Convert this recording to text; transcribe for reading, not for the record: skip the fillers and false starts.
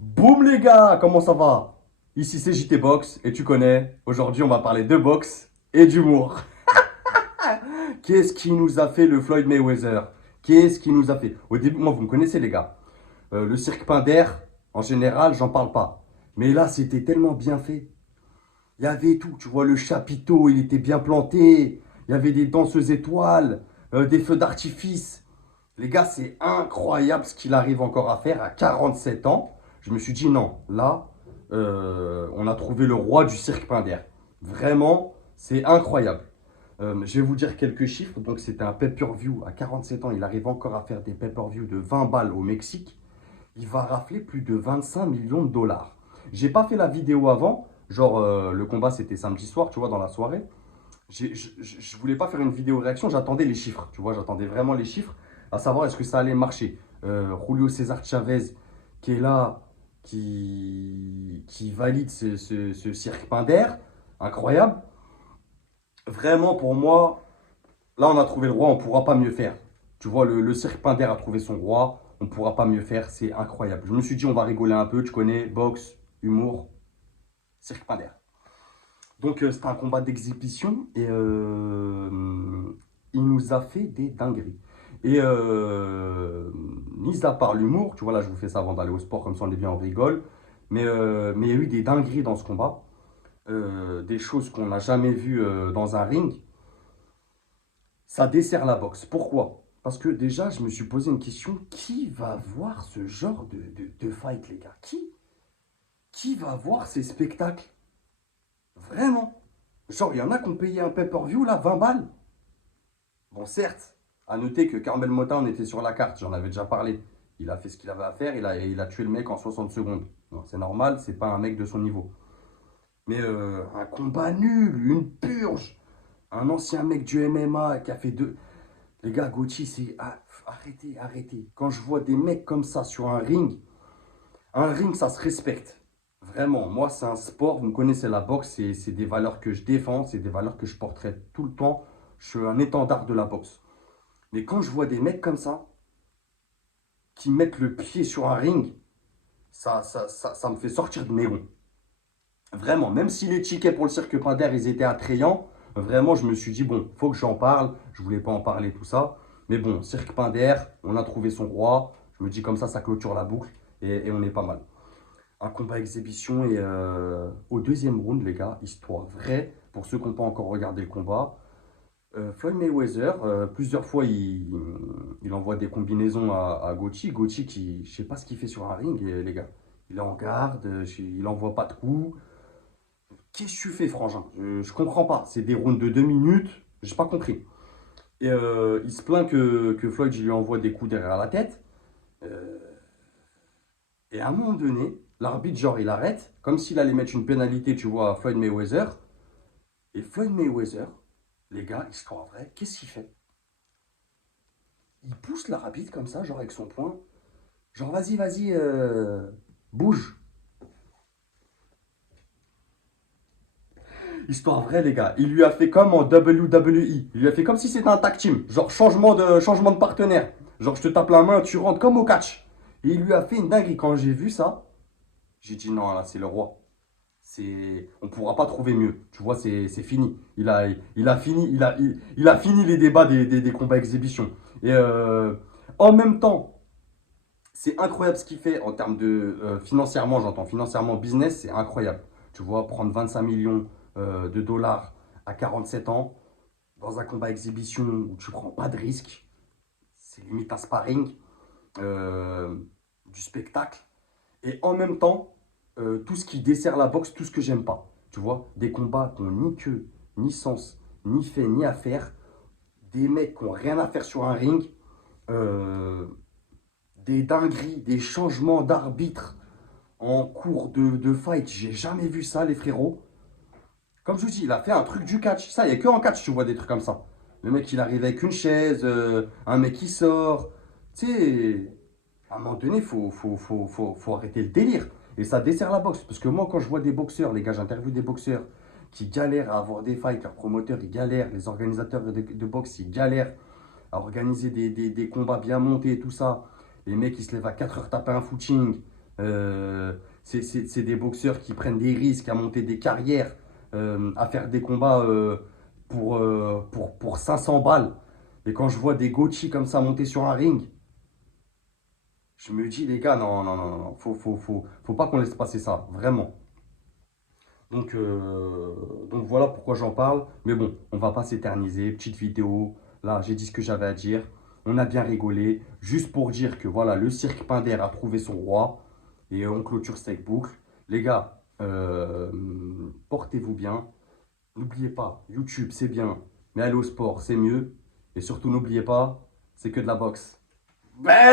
Boum les gars, comment ça va? Ici c'est JT Box et tu connais, aujourd'hui on va parler de boxe et d'humour. Qu'est-ce qui nous a fait le Floyd Mayweather? Qu'est-ce qui nous a fait? Au début, moi vous me connaissez les gars, le cirque Pinder, en général j'en parle pas. Mais là c'était tellement bien fait. Il y avait tout, tu vois le chapiteau, il était bien planté. Il y avait des danseuses étoiles, des feux d'artifice. Les gars, c'est incroyable ce qu'il arrive encore à faire à 47 ans. Je me suis dit non, là, on a trouvé le roi du cirque Pinder. Vraiment, c'est incroyable. Je vais vous dire quelques chiffres. Donc, c'était un pay-per-view à 47 ans. Il arrive encore à faire des pay-per-view de 20 balles au Mexique. Il va rafler plus de 25 millions de dollars. J'ai pas fait la vidéo avant. Genre, le combat, c'était samedi soir, tu vois, dans la soirée. Je voulais pas faire une vidéo réaction, j'attendais les chiffres, tu vois, j'attendais vraiment les chiffres, à savoir est-ce que ça allait marcher. Julio César Chavez qui est là, qui valide ce cirque Pinder, incroyable. Vraiment pour moi, là on a trouvé le roi, on ne pourra pas mieux faire. Tu vois, le cirque Pinder a trouvé son roi, on ne pourra pas mieux faire, c'est incroyable. Je me suis dit on va rigoler un peu, tu connais, boxe, humour, cirque Pinder. Donc c'était un combat d'exhibition et il nous a fait des dingueries. Et mis à part l'humour, tu vois là je vous fais ça avant d'aller au sport, comme ça on est bien, on rigole. Mais il y a eu des dingueries dans ce combat, des choses qu'on n'a jamais vues dans un ring. Ça dessert la boxe. Pourquoi? Parce que déjà je me suis posé une question, qui va voir ce genre de fight les gars? Qui va voir ces spectacles? Vraiment? Genre, il y en a qui ont payé un pay-per-view, là, 20 balles. Bon, certes, à noter que Carmel Motin était sur la carte, j'en avais déjà parlé. Il a fait ce qu'il avait à faire, il a tué le mec en 60 secondes. Non, c'est normal, c'est pas un mec de son niveau. Mais un combat nul, une purge, un ancien mec du MMA qui a fait deux. Les gars, Gauthier, c'est. Arrêtez, arrêtez. Quand je vois des mecs comme ça sur un ring, ça se respecte. Vraiment, moi, c'est un sport, vous me connaissez la boxe, c'est des valeurs que je défends, c'est des valeurs que je porterai tout le temps. Je suis un étendard de la boxe. Mais quand je vois des mecs comme ça, qui mettent le pied sur un ring, ça me fait sortir de mes gonds. Vraiment, même si les tickets pour le cirque Pinder, ils étaient attrayants, vraiment, je me suis dit, bon, faut que j'en parle. Je voulais pas en parler, tout ça. Mais bon, cirque Pinder, on a trouvé son roi. Je me dis comme ça clôture la boucle et on est pas mal. Un combat exhibition et au deuxième round, les gars, histoire vraie, pour ceux qui n'ont pas encore regardé le combat. Floyd Mayweather, plusieurs fois, il envoie des combinaisons à Gauthier. Gauthier qui, je sais pas ce qu'il fait sur un ring, les gars. Il est en garde, il envoie pas de coups. Qu'est-ce que tu fais, frangin? Je comprends pas. C'est des rounds de 2 minutes, j'ai pas compris. Et il se plaint que Floyd lui envoie des coups derrière la tête. Euh, Et à un moment donné, l'arbitre, genre, il arrête, comme s'il allait mettre une pénalité, tu vois, à Floyd Mayweather. Et Floyd Mayweather, les gars, histoire vraie, qu'est-ce qu'il fait? Il pousse l'arbitre comme ça, genre avec son poing. Genre, vas-y, vas-y, bouge. Histoire vraie, les gars. Il lui a fait comme en WWE. Il lui a fait comme si c'était un tag team. Genre, changement de partenaire. Genre, je te tape la main, tu rentres comme au catch. Et il lui a fait une dinguerie. Quand j'ai vu ça, j'ai dit non, là, c'est le roi. On ne pourra pas trouver mieux. Tu vois, c'est fini. Il a fini les débats des combats exhibition. Et en même temps, c'est incroyable ce qu'il fait en termes de financièrement, j'entends financièrement business, c'est incroyable. Tu vois, prendre 25 millions de dollars à 47 ans dans un combat exhibition où tu prends pas de risque, c'est limite un sparring, euh, du spectacle. Et en même temps, tout ce qui dessert la boxe, tout ce que j'aime pas. Tu vois, des combats qui n'ont ni queue, ni sens, ni fait, ni à faire. Des mecs qui n'ont rien à faire sur un ring. euh, des dingueries, des changements d'arbitre en cours de fight. J'ai jamais vu ça, les frérots. Comme je vous dis, il a fait un truc du catch. Ça, il n'y a que en catch, tu vois des trucs comme ça. Le mec, il arrive avec une chaise, un mec qui sort. Tu sais, à un moment donné, faut arrêter le délire. Et ça dessert la boxe. Parce que moi, quand je vois des boxeurs, les gars, j'interviewe des boxeurs qui galèrent à avoir des fights, leurs promoteurs, ils galèrent, les organisateurs de boxe, ils galèrent à organiser des combats bien montés et tout ça. Les mecs, ils se lèvent à 4 heures taper un footing. C'est des boxeurs qui prennent des risques à monter des carrières, à faire des combats pour 500 balles. Et quand je vois des Gaethje comme ça monter sur un ring, je me dis, les gars, non, non, non, non, faut pas qu'on laisse passer ça, vraiment. Donc voilà pourquoi j'en parle. Mais bon, on va pas s'éterniser. Petite vidéo. Là, j'ai dit ce que j'avais à dire. On a bien rigolé. Juste pour dire que voilà, le cirque Pinder a trouvé son roi. Et on clôture cette boucle. Les gars, portez-vous bien. N'oubliez pas, YouTube c'est bien. Mais aller au sport c'est mieux. Et surtout, n'oubliez pas, c'est que de la boxe.